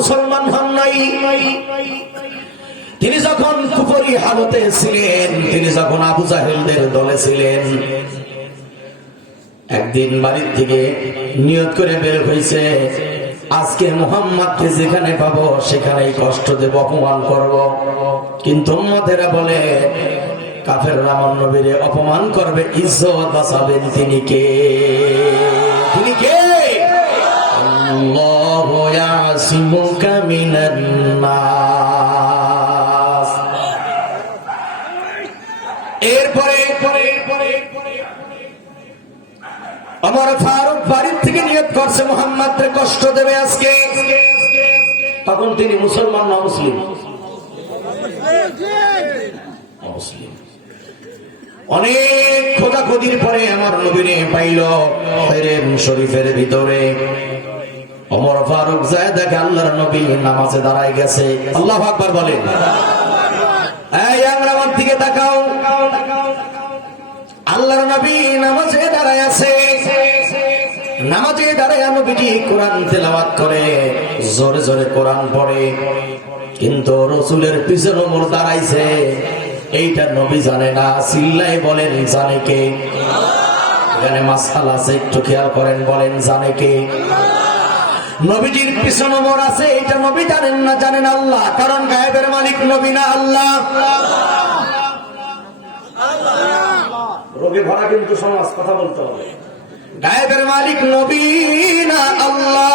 মুসলমান হন নাই, তিনি যখন কুফরি হালতে ছিলেন, তিনি যখন আবু জাহেলদের দলে ছিলেন, একদিন বাড়ির থেকে নিয়ত করে বের হয়েছে, আজকে মুহাম্মদকে যেখানে পাবো সেখানেই কষ্ট দেব, অপমান করব। কিন্তু উম্মতেরা বলে কাফেররা আমার নবীরে অপমান করবে, ইজ্জত বাঁচাবেন তিনি কে? তিনি কে? আল্লাহু ইয়াসিমুকা মিনান নাস। এরপরে ওমর ফারুক বাড়ির থেকে নিয়ত করছে মুহাম্মদকে কষ্ট দেবে আজকে। তখন তিনি মুসলমান না মুসলিম? মুসলিম। অনেক খোঁজাখুঁজির পরে আমার নবীরে পাইল হেরেম শরীফের ভিতরে। ওমর ফারুক যায় দেখে আল্লাহর নবী নামাজে দাঁড়ায় গেছে। আল্লাহু আকবার বলেন। এই আমার দিকে তাকাও, আল্লাহর নবী নামাজে দাঁড়ায় আছে। নামাজে দাঁড়ায় নবীজি কোরআন তেলাওয়াত করে, জোরে জোরে কোরআন পড়ে। কিন্তু রাসূলের পিছনে ওমর দাঁড়াইছে, এইটা নবী জানে না। চিল্লায় বলেন জানে কে? এখানে মাসআলা আছে, একটু খেয়াল করেন, বলেন জানে কে? নবীজির পিছনে ওমর আছে, এটা নবী জানেন না, জানেন আল্লাহ। কারণ গায়েবের মালিক নবী না আল্লাহ। রোগে ভরা কিন্তু সমাজ, কথা বলতে হবে। গায়েবের মালিক নবী না আল্লাহ।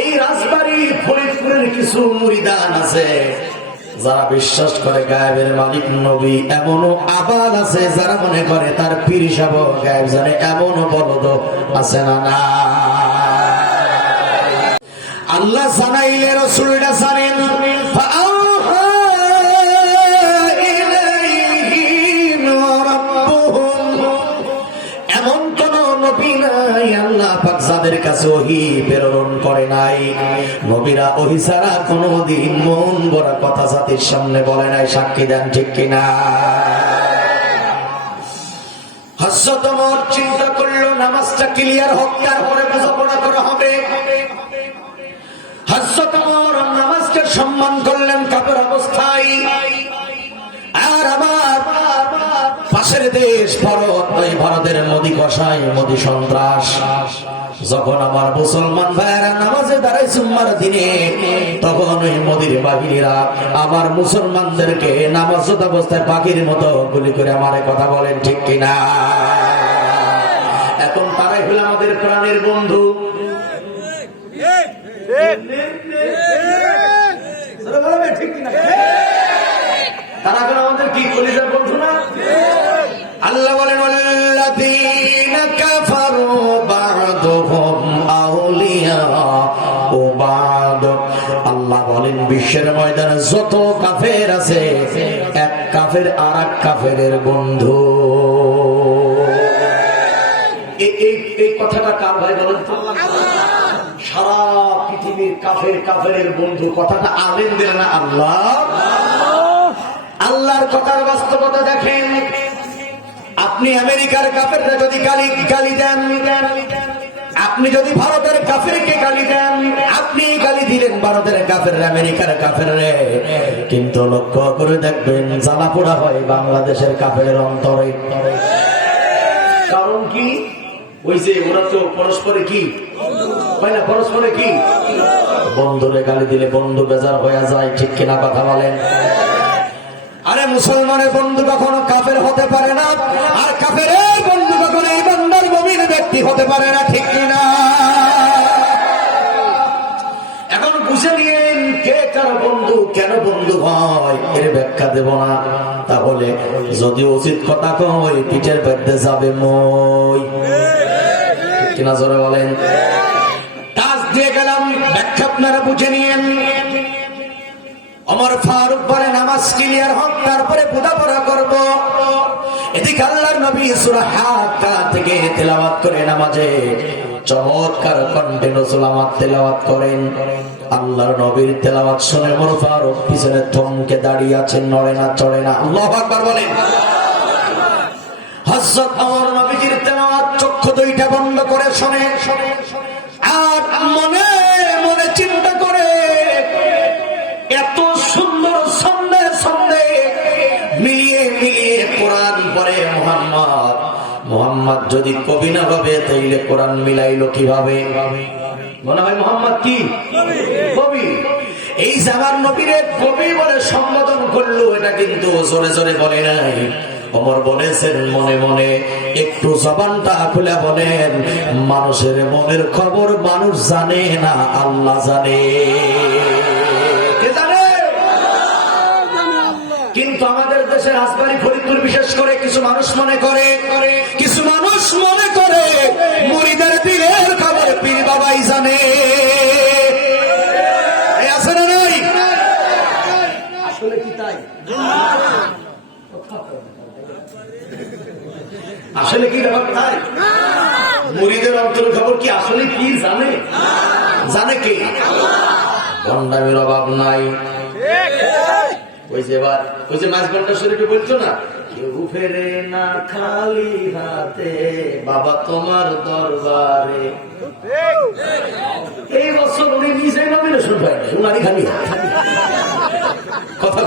এই রাজবাড়ি ফরিদপুরের কিছু মুরিদান আছে যারা বিশ্বাস করে গায়েবের মালিক নবী। এমনও আবাল আছে যারা মনে করে তার পীর সাহেব গায়েব জানে। এমনও বলদ আছে না? না, আল্লাহ জানাইলে রাসূলটা জানেন। এমন কোন নবী নাই আল্লাহ পাক যাদের কাছে ওহী প্রেরণ করে নাই। নবীরা ওহী ছাড়া কোনদিন মন গড়া কথা জাতির সামনে বলে নাই। সাক্ষী দেন ঠিক কিনা? হযরত ওমর চিন্তা করলো নামাজটা ক্লিয়ার হোক, তারপরে বোঝাপড়া করা হবে। হযরত ওমর নামাজকে সম্মান করলেন কাপড় অবস্থায়। আর আমার পাশের দেশ ভারত, ওই ভারতের মোদী কসাই, মোদী সন্ত্রাস। যখন আমার মুসলমান ভাইয়েরা নামাজে দাঁড়ায় জুম্মার দিনে, তখন ওই মোদীর বাহিনীরা আমার মুসলমানদেরকে নামাজরত অবস্থায় পাখির মতো গুলি করে আমারে। কথা বলেন ঠিক কিনা? এখন তারাই হলো আমাদের প্রাণের বন্ধু। ঠিক কিনা? তারা এখন আমাদের কি কলিজার বন্ধু না? আল্লাহ বলেন আল্লাযীনা কাফারু বা'দুহুম আউলিয়াউ বা'দ। আল্লাহ বলেন বিশ্বের ময়দানে যত কাফের আছে, এক কাফের আরেক কাফেরের বন্ধু। এই কথাটা কার ভাই বলেন তো? সারা পৃথিবীর কাফের কাফেরের বন্ধু কথাটা আলেমদের না আল্লাহ? আল্লাহর কথার বাস্তবতা দেখেন। আপনি আমেরিকার কাফেররা যদি গালি দেন, আপনি যদি ভারতের কাফেরকে গালি দেন, আপনি গালি দিলেন ভারতের কাফের, আমেরিকার কাফের। কিন্তু লক্ষ্য করে দেখবেন জ্বালা পোড়া হয় বাংলাদেশের কাফের অন্তরে। কারণ কি? ওই যে ওরা তো পরস্পরে কি হয় না, পরস্পরে কি বন্ধুরে গালি দিলে বন্ধু বেজার হয়ে যায়। ঠিক কিনা? কথা বলেন। আরে মুসলমানের বন্ধু কখনো কাফের হতে পারে না, আর কাফেরের বন্ধু কখনো ইমানদার মুমিন ব্যক্তি হতে পারে না। ঠিক কিনা? এখন বুঝে নিয়েন কে কার বন্ধু, কেন বন্ধু হয়, এর ব্যাখ্যা দেব না। তাহলে যদি উচিত কথা কই পিঠের পেটে যাবে মই। কিনা জোরে বলেন। কাজ দিয়ে গেলাম, ব্যাখ্যা আপনারা বুঝে নিয়েন। ওমর ফারুক বলে নামাজ ক্লিয়ার হোক, তারপরে বোঝাপড়া করব। এদিকে আল্লাহর নবী সূরা হাক্কা থেকে তেলাওয়াত করে নামাজে চমৎকার কণ্ঠে রাসূলুল্লাহ তেলাওয়াত করেন। আল্লাহর নবীর তেলাওয়াত শুনে ওমর ফারুক পিছনে থমকে দাঁড়িয়ে আছেন, নড়ে না চড়ে না। আল্লাহু আকবার বলেন। হযরত ওমর নবীজির তেলাওয়াত চক্ষু দুইটা বন্ধ করে শুনে, আর মনে মোহাম্মদ যদি কবি না ভাবে তাইলে কোরআন মিলাইলো কিভাবে? মনে হয় মোহাম্মদ কি কবি? এই জামান নবীরে কবি বলে সম্বোধন করলো, এটা কিন্তু জোরে জোরে বলে নাই। ওমর বলেছেন মনে মনে, একটু জবানটা খুলে বলেন, মানুষের মনের খবর মানুষ জানে না, আল্লাহ জানে। কে জানে? কিন্তু আমাদের দেশের রাজবাড়ী ফরিদপুর বিশেষ করে কিছু মানুষ মনে করে মুরিদের দিলের খবর পীর বাবাই জানে। আছে না নাই? আসলে কি তাই? আসলে কি ব্যাপার তাই? মুরিদের অন্তরের খবর কি আসলে কি জানে? জানে কে? গন্ডামের অভাব নাই। ওই যে মাঝগন্ডা শরীফে বলছো না, কেউ ফেরে না খালি হাতে বাবা তোমার দরবারে। এই বছর উনি নিজে নমিনেশন পায় না, উনারই খালি কথা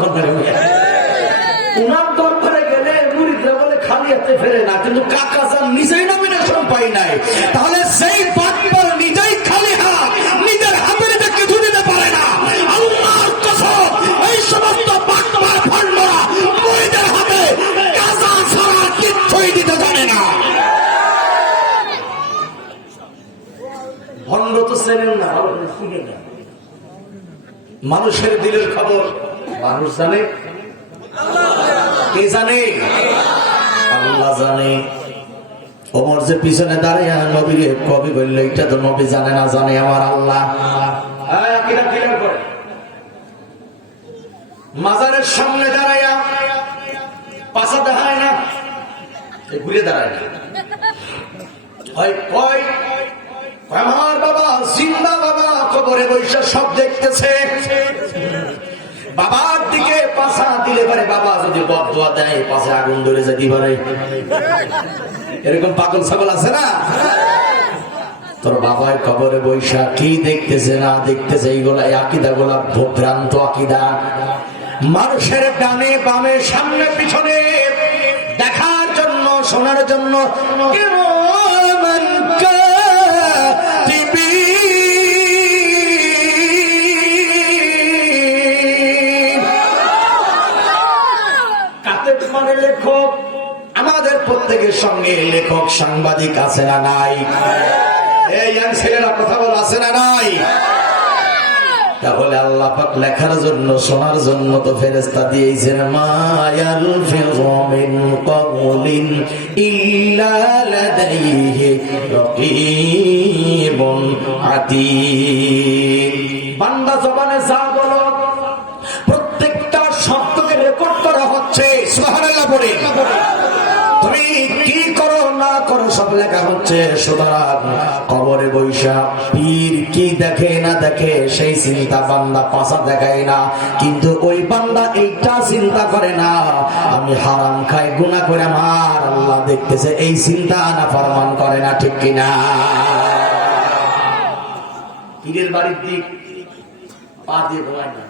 উনার দরবারে গেলে মুরিদরা বলে খালি হাতে ফেরে না, কিন্তু কাকা যান নিজেই নমিনেশন পাই নাই। তাহলে সেই বাটপার নিজেই খালি হাত, নিজের হাতের কিছু দিতে পারে না। আল্লাহর কসম, এই সমস্ত বাটপার ফান্ডরা মুরিদের হাতে গাজা ছাড়া কিচ্ছুই দিতে জানে না। ভণ্ড তো চেনেন না, মানুষের দিলের খবর মানুষ জানে। কে জানে? আল্লাহ জানে। ওমর যে পিছনে দাঁড়িয়ে নবীরে কবি বলল, এটা তো নবী জানে না, জানে আমার আল্লাহ। মাজারের সামনে দাঁড়াইয়া পাশা দেখায় না, ঘুরে দাঁড়ায় না, আমার বাবা জিন্দা, বাবা কবরে বৈশা সব দেখতেছে। বাবার দিকে পাশা দিলে পারে, বাবা যদি বদদোয়া দেয় পাশে আগুন ধরে যেতে পারে। এরকম পাগল ছাগল আছে না? তোর বাবার কবরে বৈশা কি দেখতেছে না দেখতেছে, এইগুলা আকিদা গুলা ভ্রান্ত আকিদা। মানুষের ডানে বামে সামনে পিছনে দেখার জন্য, শোনার জন্য লেখক, আমাদের প্রত্যেকের সঙ্গে লেখক সাংবাদিক আছে না নাই? এই ছেলেরা কথা বল, আছে না নাই? তাহলে আল্লাহ পাক লেখার জন্য শোনার জন্য তো ফেরেশতা দিয়েছেন। মায়াল ফিযমিন ক্বাউলিন ইল্লা লাদাইহি রাকীবুন আতীদ। বান্দা জবানে যা বলো প্রত্যেকটা শব্দকে রেকর্ড করা হচ্ছে। সুবহানাল্লাহ পড়ে তুমি কি করো না করো সব লেখা হচ্ছে। সুতরাং কবরে বৈশা পীর কি দেখে না দেখে সেই চিন্তা বান্দা পাশা দেখায় না, কিন্তু ওই বান্দা এইটা চিন্তা করে না, আমি হারাম খাই গুনাহ করে আমার আল্লাহ দেখতেছে, এই চিন্তা না ফরমান করে না। ঠিক কিনা? পীরের বাড়ির দিক পা দিয়ে ঘুমায় না,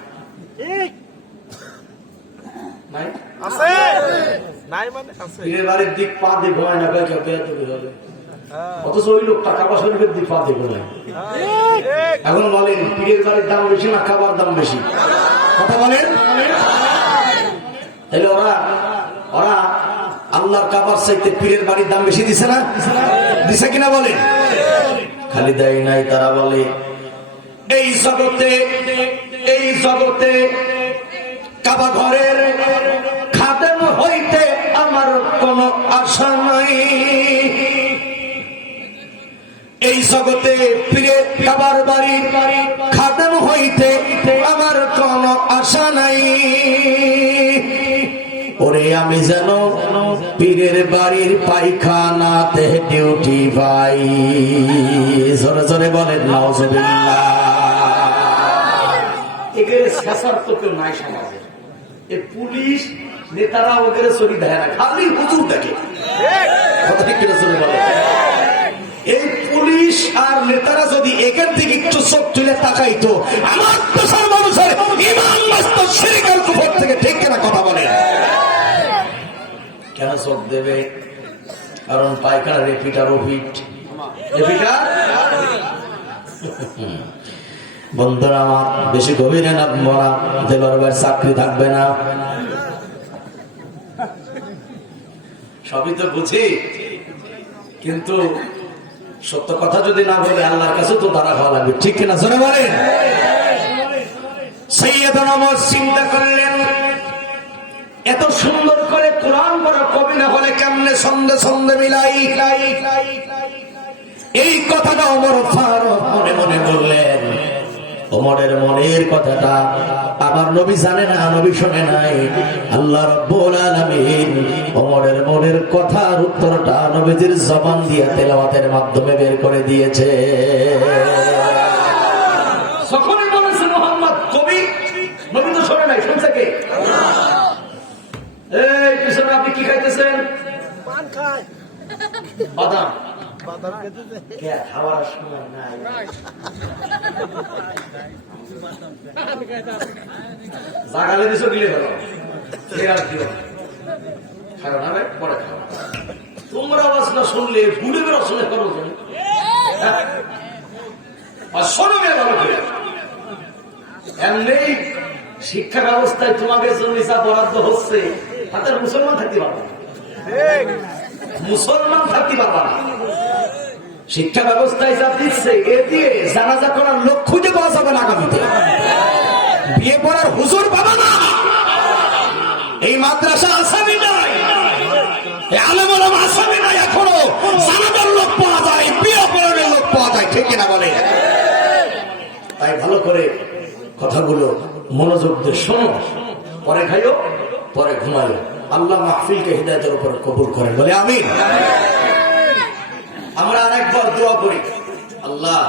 পীরের বাড়ির দিক পা দিয়ে ঘুমায় না, অথচ ওই লোক টাকা শরীফের দিক পা দিয়ে ঘুমায়। এখন বলেন পীরের বাড়ির দাম বেশি না খাবার দাম বেশি? কথা বলেন। তাহলে ওরা আল্লাহর কাবার চাইতে পীরের বাড়ির দাম বেশি দিছে না? দিছে কিনা বলেন? খালি দেয় নাই, তারা বলে এই জগতে কাবা ঘরের খাদেম হইতে আমার কোন আশা নাই। এই জগতে পীরে কাবার বাড়ির খাদেম হইতে আমার কোন আশা নাই। ওরে আমি যেন পীরের বাড়ির পায়খানাতে ডিউটি পাই। জোরে জোরে বলেন নাউজুবিল্লাহ। এখানে শেষার তো কেউ নাই সমাজে। পুলিশ নেতারা ওদের চলি দেয় না, খালি হুজুর দেখে। এই পুলিশ আর নেতারা যদি এখান থেকে একটু চোখ তুলে তাকাইতো, আমার দেশের মানুষের ঈমান বাস্তব শিরক আর কুফর থেকে ঠিক কিনা কথা বলে। কেন চোখ দেবে? কারণ পায়খানা রেপিটার ওপিট বন্ধুরা আমার, বেশি গভীরে নামবো না, দেলোয়ার ভাইয়ের চাকরি থাকবে না। সবই তো বুঝি, কিন্তু সত্য কথা যদি না বলে আল্লাহর কাছে তো তারা খাওয়া লাগবে, ঠিক কিনা জোরে বলেন। সাইয়েদনা ওমর চিন্তা করলেন, এত সুন্দর করে কোরআন পড়া কবি না হলে কেমনে ছন্দে ছন্দে মিলাই। এই কথাটা ওমর ফারুক মনে মনে বললেন। ওমরের মনের কথাটা আমার নবী জানে না, নবী শুনে নাই। আল্লাহ রাব্বুল আলামিন ওমরের মনের কথার উত্তরটা নবীজির জবান দিয়ে তেলাওয়াতের মাধ্যমে বের করে দিয়েছে। যখনই বলেছে মুহাম্মদ কবি, নবী তো শুনে নাই, শুনছে কে? এই পিছনে আপনি কি খাইতেছেন? পান খায়, বাদাম। খাওয়ার সময় নাই, জাগালে দিছো গিলে ভালো, খাও না ভাই, পরে খাও। তোমরা আওয়াজ না শুনলে বুড়ে বেরো শুনে করো, শোনো ভালো করে। এমনি শিক্ষা ব্যবস্থায় তোমাদের জন্য যা বরাদ্দ হচ্ছে, তাতে মুসলমান থাকতে পারবে না, মুসলমান থাকতে পারবে না। শিক্ষা ব্যবস্থায় যা দিচ্ছে, এ দিয়ে জানাজা করার লোক খুঁজে পাওয়া যাবে না আগামীতে। বিয়ে পড়ার হুজুর পাবে না, এই মাদ্রাসা আসামি নাই, আলেম ওলামা আসামি নাই। এখনো জানাজার লোক পাওয়া যায়, বিয়ে পড়ানোর লোক পাওয়া যায়, ঠিক কিনা বলে? তাই ভালো করে কথাগুলো মনোযোগ দিয়ে শোনো, পরে খাইও, পরে ঘুমাইও। আল্লাহ মাহফিলকে হিদায়াতের উপর কবুল করেন, বলে আমিন। আমরা আরেকবার দোয়া করি, আল্লাহ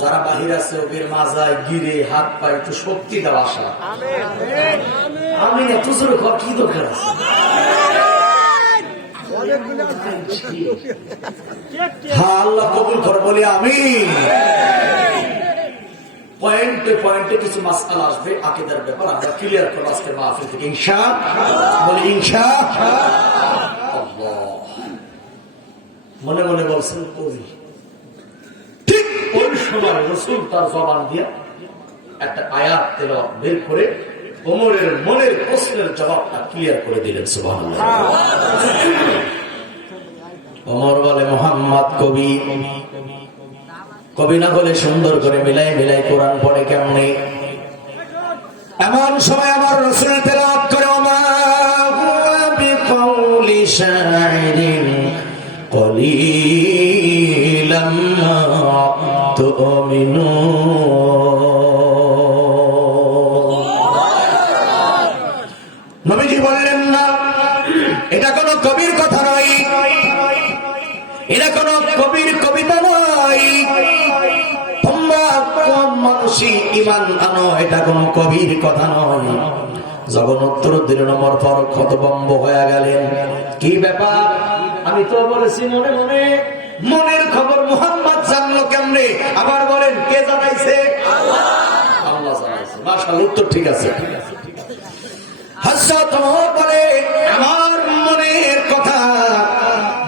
যারা বাহির আছে ওদের মাজায় গিরে হাত পায়ে একটু শক্তি দেওয়া আসা। আমি এত জোরে ঘর কি দরকার আছে? হ্যাঁ, আল্লাহ কবুল করে, বলে আমিন। পয়েন্টে পয়েন্টে কিছু মাসআলা আসবে, আকীদার ব্যাপার আমরা ক্লিয়ার করব আজকে মাহফিল থেকে, ইনশাআল্লাহ। বলি ইনশাআল্লাহ। মনে মনে বলছেন কবি, ঠিক ওই সময় রাসূল তার জবান দিয়ে একটা আয়াত তেলাওয়াত বের করে ওমরের মনের প্রশ্নের জবাবটা ক্লিয়ার করে দিলেন। সুবহানাল্লাহ। ওমর বলে, মুহাম্মদ কবি, কবি না বলে সুন্দর করে মিলাই মিলাই কোরআন পড়ে কেমনে? এমন সময় আমার রাসূল তেলাওয়াত করে, ওমা হুয়া বিকাউলি শাইরিন কলিলাম মা তুমিনুন। নবীজি বললেন না, এটা কোন কবির কথা নয়, এটা কোন কবির কবিতা নয়, তোমরা কম মানুষই ঈমান আনো, এটা কোন কবির কথা নয়। যখন উত্তর দিলেন ওমর ফারুক হতভম্ব হয়ে গেলেন। কি ব্যাপার? আমি তো বলেছি মনে মনে, মনের খবর মুহাম্মদ জানলো কেমনে? আবার বলেন, কে জানাইছে? আল্লাহ জানাইছে। মাশাআল্লাহ, উত্তর ঠিক আছে। হযরত ওমর বলে, আমার মনের কথা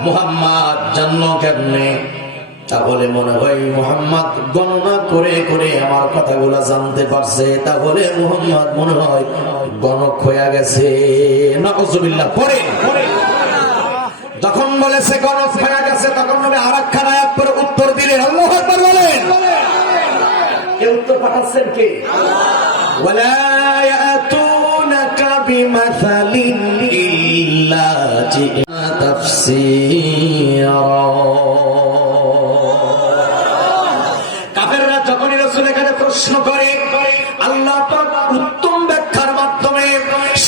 মুহাম্মদ জানলো কেমনে? তাহলে মনে হয় মুহাম্মদ গণনা করে করে আমার কথাগুলা জানতে পারছে, তাহলে মুহাম্মদ মনে হয় গণক হয়ে গেছে। নাউযুবিল্লাহ। পরে যখন বলেছে গণক হয়ে গেছে, তখন নবী আরেকখানা আয়াত পরে উত্তর দিলেন। আল্লাহু আকবার বলেন। এই উত্তর পাঠাচ্ছেন কে? ওয়ালা ইয়াতুনাকা বিমাসালিন ইল্লা জিনা তাফসীরা। কাফেররা যখনই রাসূল এখানে প্রশ্ন করে, আল্লাহ পাক উত্তম ব্যাখ্যার মাধ্যমে,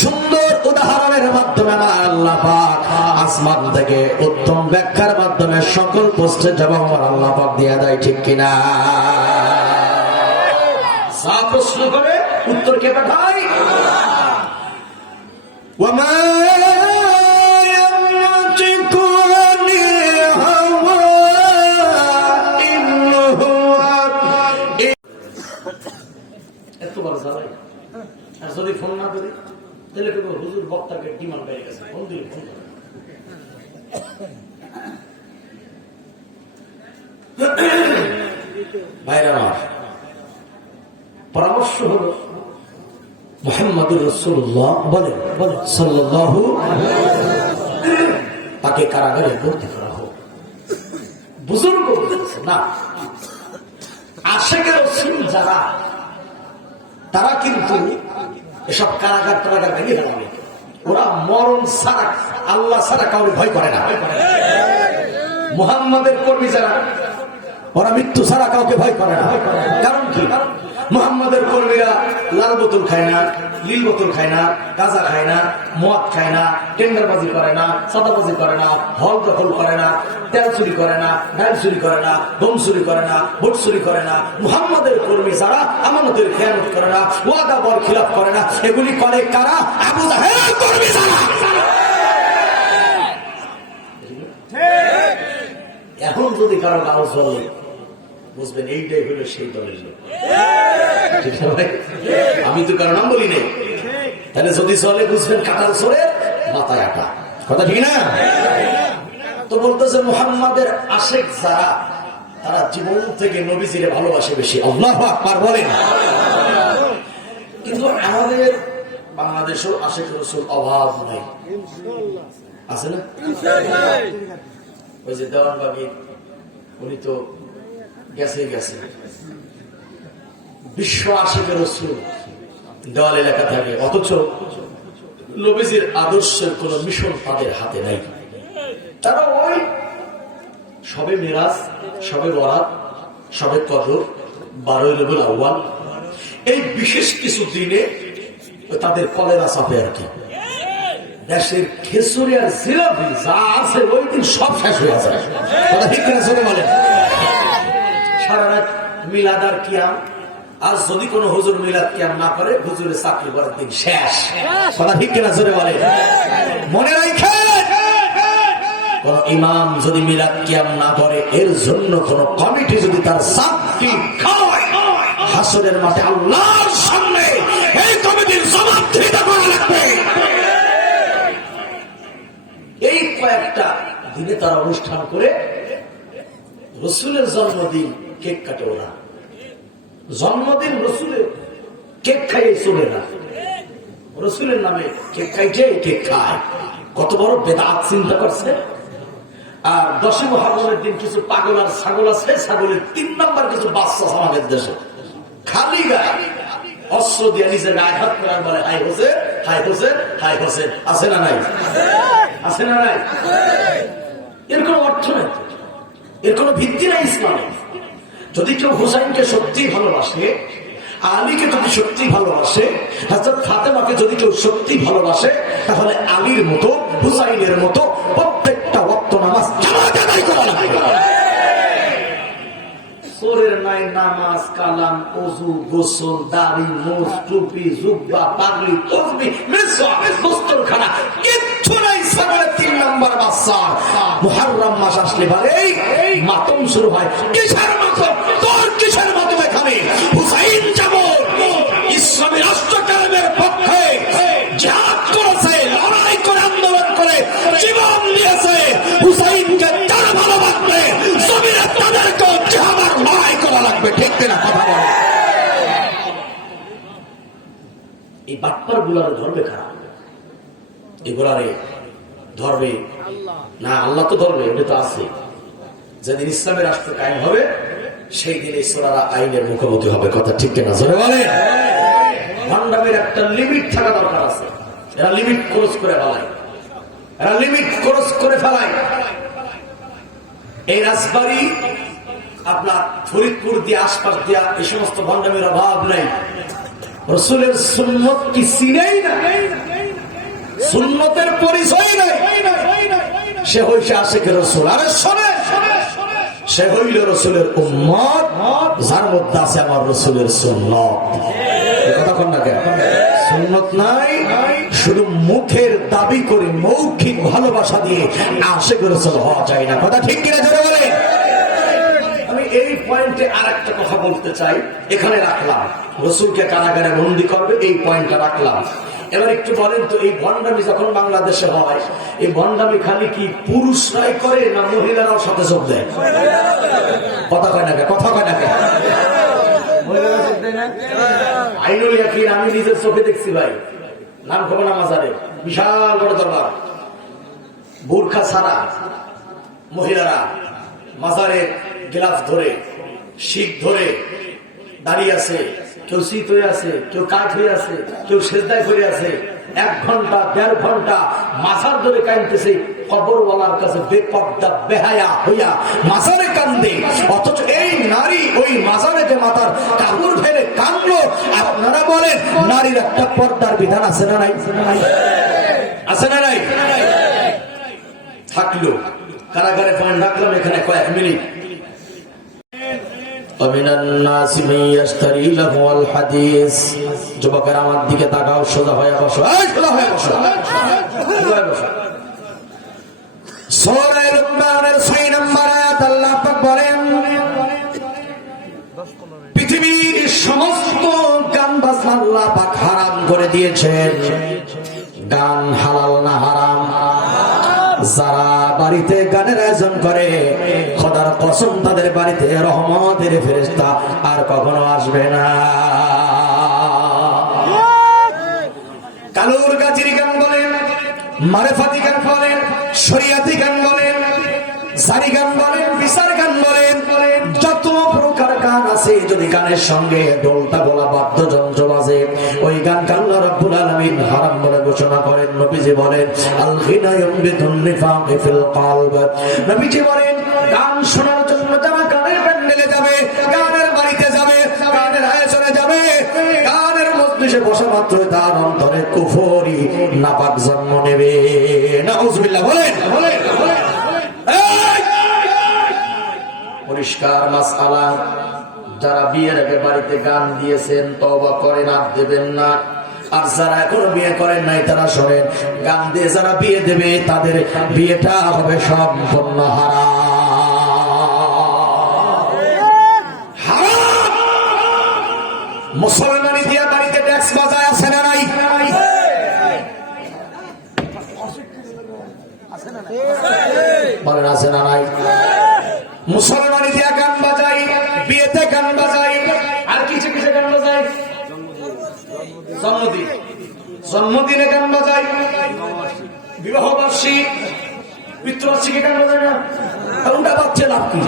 সুন্দর উদাহরণের মাধ্যমে, আল্লাহ পাক আসমান থেকে উত্তম ব্যাখ্যার মাধ্যমে সকল প্রশ্নের জবাব আমার আল্লাহ পাক দিয়ে দেয়, ঠিক কিনা? যা প্রশ্ন করে উত্তর কে পাঠায়? ওয়ামা যদি ফোন না করি তাহলে হুজুর বক্তাকে ডিমান্ড পেয়ে গেছে, ফোন দিলে ফোন করে। ভাইরা আমার, পরামর্শ হলো মুহাম্মদুর রাসূলুল্লাহ বলেন সাল্লাল্লাহু তাকে কারাগারে ভর্তি করা হোক। বুজুর্গ বলতেছে না, আশেকের রাসূল যারা, তারা কিন্তু এসব কারাগার ভেঙে ফেলাবে। ওরা মরণ ছাড়া, আল্লাহ ছাড়া কাউকে ভয় করে না। মুহাম্মাদের কর্মী যারা, ওরা মৃত্যু ছাড়া কাউকে ভয় করে না। কারণ কি? মুহাম্মাদের কর্মীরা লাল বোতল খায় না, নীল বোতল খায় না, গাঁজা খায় না, মদ খায় না, টেন্ডারবাজি করে না, চাঁদাবাজি করে না, হল দখল করে না, তেল চুরি করে না, ডাল চুরি করে না, বোম চুরি করে না, ভোট চুরি করে না। মুহাম্মাদের কর্মী যারা আমানতের খেয়ানত করে না, ওয়াদা বরখিলাফ করে না, এগুলি করে কারা? আবু জাহেলের কর্মী যারা। এখন যদি কারো গাও চলে, বুঝবেন এইটাই হলো সেই দলের লোক। আমি তো কারো নাম বলি নাই, তাহলে যদি চলে বুঝবেন কাটাল চলে মাথায় আটা। কথা ঠিক না? তো বলতেছে মুহাম্মাদের আশেক যারা, তারা জীবন থেকে নবীজিরে ভালোবাসে বেশি। আল্লাহু আকবার বলেন। কিন্তু আমাদের বাংলাদেশেও আশেক রাসূল অভাব নাই, আছে না? ওই যে দেওয়ানবাগি, উনি তো গেছে বিশ্ব আশিকের রাসূল দেওয়ালে লেখা থাকে, অথচ নবীজির আদর্শের কোন মিশন তাদের হাতে নাই। তারা ওই সবে মিরাজ, সবে বরাত, সবে কদর, 12 রবিউল আউয়াল, এই বিশেষ কিছু দিনে তাদের কলেরা চাপে আর কি। দেশের খেসুরি আর জিলাপি যা আছে ওই দিন সব শেষ হয়ে যায়। কথা ঠিক কিনা জোরে বলেন? সারা রাত মিলাদ আর কিয়াম, আর যদি কোন হুজুর মিলাদ কিয়াম না করে, হুজুরের চাকরি করার দিন শেষ। কথা ঠিক কিনা জোরে বলেন? মনে রাখেন, কোন ইমাম যদি মিলাদ কিয়াম না করে, এর জন্য কোন কমিটি যদি তার চাকরি খাওয়ায়, হাসরের মাঠে আল্লাহর সামনে এই কমিটির জবাবদিহিতা করা লাগবে। এই কয়েকটা দিনে তারা অনুষ্ঠান করে রসুলের জন্মদিন কেক কাটে। ওরা জন্মদিন রসুলের কেক খাইয়ে চলে না, রসুলের নামে কেক খাইছে, কেক খায়। কত বড় বেদাত চিন্তা করছে। আর 10 মুহররমের দিন কিছু পাগল আর ছাগল আছে, ছাগলের 3 নাম্বার কিছু বাচ্চা আমাদের দেশে খালি গায়ে অস্ত্র দিয়ে নিজের গায়ে হাত করার বলে হাই হোসেন, হাই হোসেন, হাই হোসেন। আছে না নাই? আছে না নাই? এর কোন অর্থ নেই, এর কোন ভিত্তি নাই ইসলামে। যদি কেউ হুসাইনকে সত্যি ভালোবাসে, আলীকে যদি সত্যি ভালোবাসে, হযরত ফাতেমাকে যদি কেউ সত্যি ভালোবাসে, তাহলে আলীর মতো, হুসাইনের মতো প্রত্যেকটা ওয়াক্ত নামাজ জামাতে আদায় করা লাগবে। সোরের নাই নামাজ, কালাম, ওযু, গোসল, দাড়ি, মুছ, টুপি, জুব্বা, পাগড়ি, তসবিহ, মিসওয়াক, দস্তরখানা কিচ্ছু নাই। সাগরের 3 নাম্বার বাচ্চা। মুহররম মাস আসলে ভাই মাতম শুরু হয়। কিসের মাতম? তোর কিসের মাতম? এখানে হুসাইন যেমন ইসলামী রাষ্ট্র কায়েমের পক্ষে জিহাদ করেছে, লড়াই করে, আন্দোলন করে, জীবন দিয়েছে, হুসাইনকে যারা ভালোবাসবে জমিনে তাদেরকেও জিহাদ আর লড়াই করা লাগবে। ঠিক না? কথা বলে এই বাটপার গুলারে ধরবে খারাপ, এগুলারে ধরবে না, আল্লাহ তো ধরবে, এটা তো আছে। যেদিন ইসলামের রাষ্ট্র কায়েম হবে, সেই দিন এই সোরারা আইনের মুখোমুখি হবে। কথা ঠিক না জোরে বলে? ভণ্ডামের একটা লিমিট থাকা দরকার আছে। এরা লিমিট ক্রস করে ফেলায়, এরা লিমিট ক্রস করে ফেলায়। এই রাজবাড়ি, আপনার ফরিদপুর দিয়ে, আশপাশ দিয়া এই সমস্ত ভণ্ডামের অভাব নাই। রাসূলের সুন্নত কি চিনেই না, সুন্নতের পরিচয় নাই, সে হইছে আশিকের রাসূল। আরে শোনে, সে হইল রাসূলের উম্মত, যার মধ্যে আছে আমার রাসূলের সুন্নত। কথা কোন না? কেন সুন্নত নাই? শুধু মুখের দাবি করে মৌখিক ভালোবাসা দিয়ে আশিকের রাসূল হওয়া যায় না। কথা ঠিক কিনা জোরে বলে? আমি এই পয়েন্টে আরেকটা কথা বলতে চাই, এখানে রাখলাম। রাসূলকে কারাগারে বন্দী করবে, এই পয়েন্টটা রাখলাম। এবার একটু বলেন তো, এই ভণ্ডামি যখন বাংলাদেশে হয়, এই ভণ্ডামি খালি কি পুরুষরাই করে না মহিলারাও সাথে যোগ দেয়? কথা কয় না কে? কথা কয় না কে? আইনুল ইয়াকিন আমি নিজের চোখে দেখছি ভাই, নাম খবর না মাজারে, বিশাল বড় দরবার, বোরখা ছাড়া মহিলারা মাজারে গিলাফ ধরে, শিখ ধরে দাঁড়িয়ে আছে, কেউ শীত হয়ে আছে, কেউ কাঠ হয়ে আছে, কেউ সেজদায় করে আছে, 1 ঘন্টা 1.5 ঘন্টা মাজার ধরে কাঁদতেছে, কবরওয়ালার কাছে বেপর্দা বেহায়া হইয়া মাজারে কান্দে। অথচ এই নারী ওই মাজারে যে মাথার কাপড় ফেলে কান্দলো। আপনারা বলেন নারীর একটা পর্দার বিধান আছে না নাই? আছে না নাই? থাকলো কারাগারে পয়েন্ট রাখলাম, এখানে কয়েক মিনিট। যুবকের আমার দিকে তাকাও, সোজা হয়ে বসো, সোজা হয়ে বসো। সূরা লুকমানের 6 নম্বর আয়াত আল্লাহ পাক বলেন, পৃথিবীর সমস্ত গান বাজনা আল্লাহ পাক হারাম করে দিয়েছেন। গান হালাল না হারাম? যারা বাড়িতে গানের আয়োজন করে খোদার কসম তাদের বাড়িতে রহমতের ফেরেশতা আর কখনো আসবে না। কালুর গাছির গান বলেন, মারেফাতি গান বলেন, শরিয়াতি গান বলেন, জারি গান বলেন, বিচার গান বলেন, যত প্রকার গান আছে, যদি গানের সঙ্গে ঢোলটা বলা বাদ্যযন্ত্র বাজে, ওই গান আল্লাহ রাব্বুল আলামিন হারাম বলে ঘোষণা করেন। নবীজি বলেন, আল গিনা ইয়ামবিতুন নিফাক ফিল কলব। নবীজি বলেন, গান শোনার জন্য যারা গানের প্যান্ডেলে যাবে, গানের বাড়িতে যাবে, গানের আয়োজনে যাবে, গানের মজলিসে বসা মাত্রই তার অন্তরে কুফরি নাপাক জন্ম নেবে। নাউজুবিল্লাহ বলেন। পরিষ্কার মাসআলা, যারা বিয়ের আগে বাড়িতে গান দিয়েছেন তওবা করেন, আর দেবেন না। আর যারা এখনো বিয়ে করেন নাই তারা শোনেন, গান দিয়ে যারা বিয়ে দেবে তাদের বিয়েটা হবে সম্পূর্ণ হারাম। মুসলমানি দিয়া বাড়িতে ট্যাক্স বাজায় আছে না নাই? বলেন আছে না নাই? মুসলমানি দিয়া গান বাজাই, বিয়েতে গান বাজাই, আর কিছু কিছু গান বাজাই জন্মদিনে গান বাজাই, বিবাহ বার্ষিক, পিতৃবার্ষিকী গান বাজাই না। ওটা বাচ্চা লাভ কি?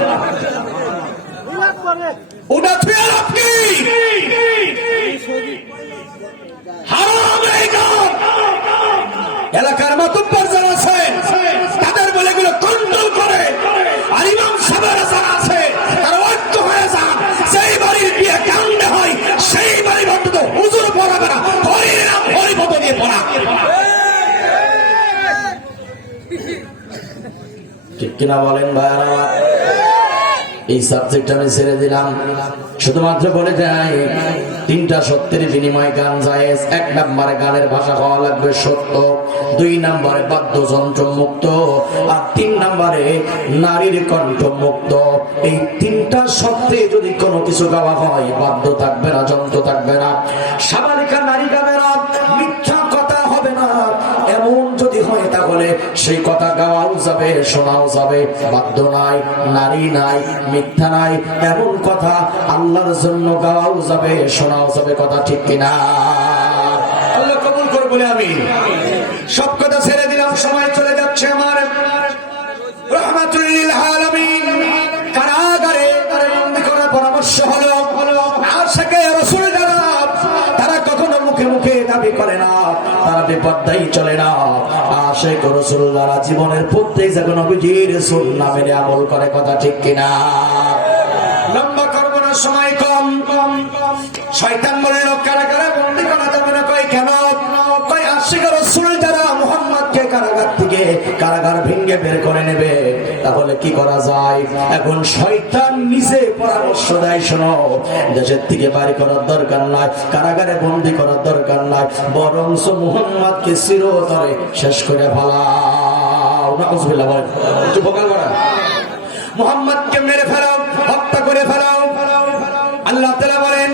ওটা থুয়ে লাভ কি? হারাম এই গান। এলাকার মাতব্বর যারা আছে তাদের বলে এগুলো কন্ট্রোল করে। আর ইমাম সাহেবেরা যারা আছে তারা ঐক্য হয়ে যান, সেই বাড়ির বিয়ে গানে হয়, সেই বাড়ির অন্তত হুজুর পড়াবে না, হরির নাম হরিপদ দিয়ে পড়া। ঠিক কিনা বলেন ভাইয়ারা? এই সাবজেক্ট আমি ছেড়ে দিলাম, শুধুমাত্র বলে যাই 3টা সত্যের বিনিময়ে গান জায়েজ। 1 নম্বরে গানের ভাষা হওয়া লাগবে সত্য, 2 নম্বরে বাদ্যযন্ত্র মুক্ত, আর 3 নম্বরে নারীর কণ্ঠ মুক্ত। এই 3টা সত্যে যদি কোনো কিছু গাওয়া হয়, বাদ্য থাকবে না, যন্ত্র থাকবে না, সাবালিকা নারী গাবে না, মিথ্যা কথা হবে না। এমন যদি হয় তাহলে সেই কথা গাওয়াও যাবে, শোনাও যাবে। বাদ্য নাই, নারী নাই, মিথ্যা নাই, এমন কথা আল্লাহর জন্য গাওয়াও যাবে, শোনাও যাবে। কথা ঠিক কিনা? আল্লাহ কবুল করে বলে আমি সব কথা ছেড়ে দিলাম, সময় চলে যাচ্ছে আমার। রাহমাতুল লিল আলামিন কারাগারে বন্দী করার পরামর্শ হলো। আশিকে রাসূল যারা, তারা কখনো মুখে মুখে দাবি করে না, তারা বেপরদাই চলে না। আশিক রাসূল যারা জীবনের প্রত্যেক জায়গায় নবীজির সুন্নাহ মেনে আমল করে। কথা ঠিক কিনা? লম্বা করব না, সময় কম। শয়তান বলল কারাগারে বন্দী করা যাবে না। কয় কেন? কয় আশিক রাসূল যারা মুহাম্মদকে কারাগার থেকে কারাগার ভেঙে বের করে নেবে, তাহলে কি করা যায়? এখন শয়তান নিজে পরামর্শ দেয়, শোনো, দেশের থেকে বাড়ি করার দরকার নাই, কারাগারে বন্দী করার দরকার নাই, বরঞ্চ মুহাম্মদকে চিরতরে শেষ করে ফেলাও। নাউজুবিল্লাহ বলেন, একটু ভোকাল বাড়ান। মুহাম্মদকে মেরে ফেলাও, হত্যা করে ফেলাও। আল্লাহ তাআলা বলেন,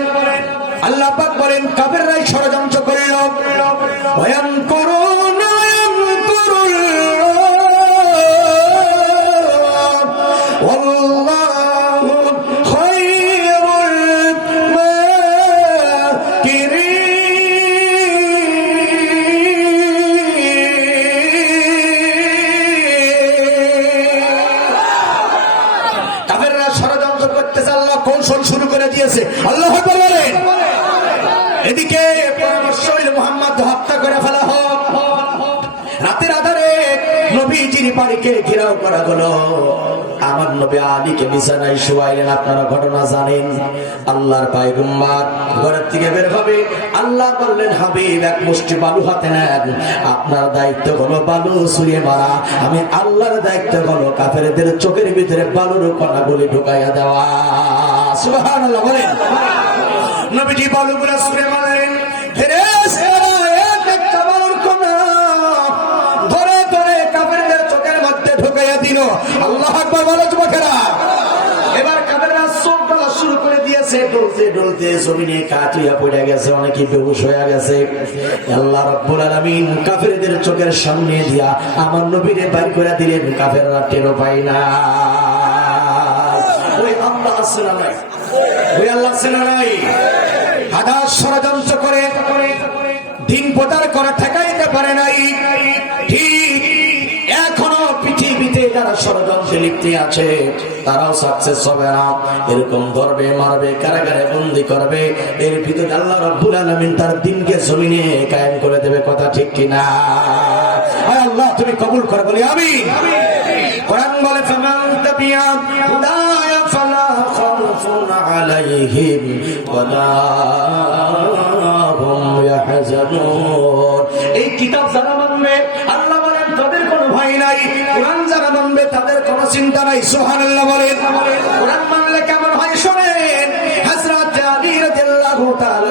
আল্লাহ পাক বলেন, কাফেররাই ষড়যন্ত্র করিল। ওয়ায়ামকুরুনা ওয়ায়ামকুরুল্লাহ ওয়াল্লাহু দিয়েছে। আল্লাহু আকবার বলেন। এদিকে পরামর্শ হইল মুহাম্মদ হত্যা করে ফেলা হোক। রাতের আধারে নবীজির বাড়িকে ঘেরাও করা হলো। আমার নবী আলীকে বিছানায় শুয়াইলেন। আপনারা ঘটনা জানেন। আল্লাহর পয়গম্বর ঘরের থেকে বের হবে। আল্লাহ বললেন, হাবিব এক মুষ্টি বালু হাতে নেন। আপনার দায়িত্ব হলো বালু ছুঁড়ে মারা। আমি আল্লাহর দায়িত্ব হলো কাফেরদের চোখের ভিতরে বালুর কণাগুলি ঢুকাইয়া দেওয়া। সুবহানাল্লাহ বলেন। নবীজি বালুগুলো ছুঁড়ে মারলেন। একটা বালুর কণা ধরে ধরে কাফেরদের চোখের মধ্যে ঢুকাইয়া দিল। আল্লাহু আকবার বলো যুবকেরা। এবার কাফেররা চোখ জ্বলা শুরু করে দিয়েছে। ডলতে ডলতে জমিনে কাটিয়া পড়ে গেছে, অনেকে বেহুশ হয়ে গেছে। আল্লাহ রাব্বুল আলামিন কাফেরদের চোখের সামনে দিয়া আমার নবীরে বাইর করে দিলেন। কাফেররা টেরও পায় না। ওই আল্লাহ আছে না নাই? ওই আল্লাহ আছে না নাই? হাজার ষড়যন্ত্র করে দিন প্রচার করা ঠেকাইতে পারে নাই। ঠিক এখনো পৃথিবীতে যারা ষড়যন্ত্রে লিপ্ত আছে তারাও সাকসেস হবে না। এরকম ধরবে, মারবে, কারাগারে বন্দী করবে। এর ভিতরে আল্লাহ রাব্বুল আলামিন তার দিনকে জমিনে কায়েম করে দেবে। কথা ঠিক কিনা? আয় আল্লাহ তুমি কবুল করে বলি আমিন। কোরআন বলে, ফামান তাবিয়া হুদায়া ফালা খাউফুন আলাইহিম ওয়ালা হুম ইয়াহজানুন। এই কিতাব যারা মানবে, আল্লাহ বলেন তাদের কোনো ভয় নাই। কোরআন যারা মানবে তাদের কোনো চিন্তা নাই। সুবহানাল্লাহ বলেন। কোরআন মানলে কেমন হয় শুনেন। হযরত আলী রাদিয়াল্লাহু তাআলা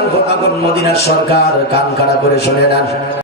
মদিনার সরকার কান খাড়া করে শুনে নেন।